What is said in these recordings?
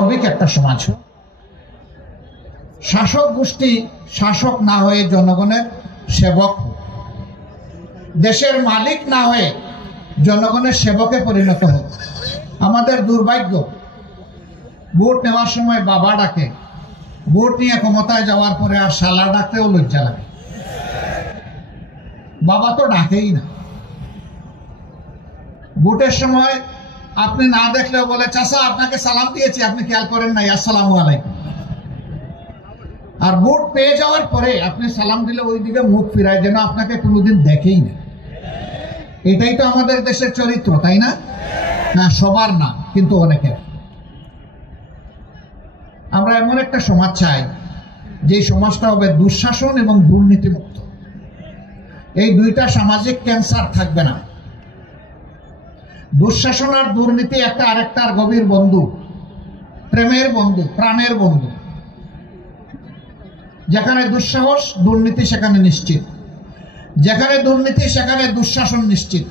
স্বাভাবিক একটা সমাজ। শাসক গোষ্ঠী শাসক না হয়ে জনগণের সেবক, দেশের মালিক না হয়ে জনগণের সেবকে পরিণত হোক। আমাদের দুর্ভাগ্য, ভোট নেওয়ার সময় বাবা ডাকে, ভোট নিয়ে ক্ষমতায় যাওয়ার পরে আর শালা ডাকতেও লজ্জা লাগে। বাবা তো ডাকেই না। ভোটের সময় আপনি না দেখলেও বলে, চাচা আপনাকে সালাম দিয়েছি, আপনি খেয়াল করেন নাই, আসসালামু আলাইকুম। আর ভোট পেয়ে যাওয়ার পরে আপনি সালাম দিলে ওই দিকে মুখ ফিরায়, যেন আপনাকে কোনোদিন দেখেই না। এটাই তো আমাদের দেশের চরিত্র, তাই না? না, সবার না, কিন্তু অনেকের। আমরা এমন একটা সমাজ চাই যে সমাজটা হবে দুঃশাসন এবং দুর্নীতিমুক্ত। এই দুইটা সামাজিক ক্যান্সার থাকবে না। দুঃশাসন আর দুর্নীতি একটা আরেকটার গভীর বন্ধু, প্রেমের বন্ধু, প্রাণের বন্ধু। যেখানে দুঃসাহস, দুর্নীতি সেখানে নিশ্চিত। যেখানে দুর্নীতি সেখানে দুঃশাসন নিশ্চিত।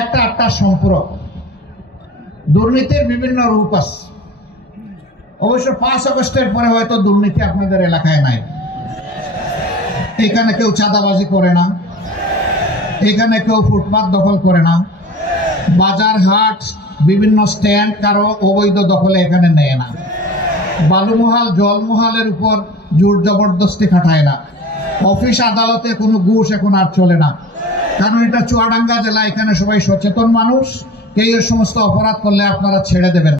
একটা আটটা সম্পর্ক। দুর্নীতির বিভিন্ন রূপ আছে। অবশ্য 5 আগস্টের পরে হয়তো দুর্নীতি আপনাদের এলাকায় নাই। এখানে কেউ চাঁদাবাজি করে না, এখানে কেউ ফুটপাত দখল করে না, বাজার হাট বিভিন্ন স্ট্যান্ড কারো অবৈধ দখলে এখানে নেয় না, বালুমহাল জলমহালের উপর জোর জবরদস্তি খাটায় না, অফিস আদালতে কোনো ঘুষ এখন আর চলে না। কারণ এটা চুয়াডাঙ্গা জেলা, এখানে সবাই সচেতন মানুষ। কেউ এর সমস্ত অপরাধ করলে আপনারা ছেড়ে দেবেন।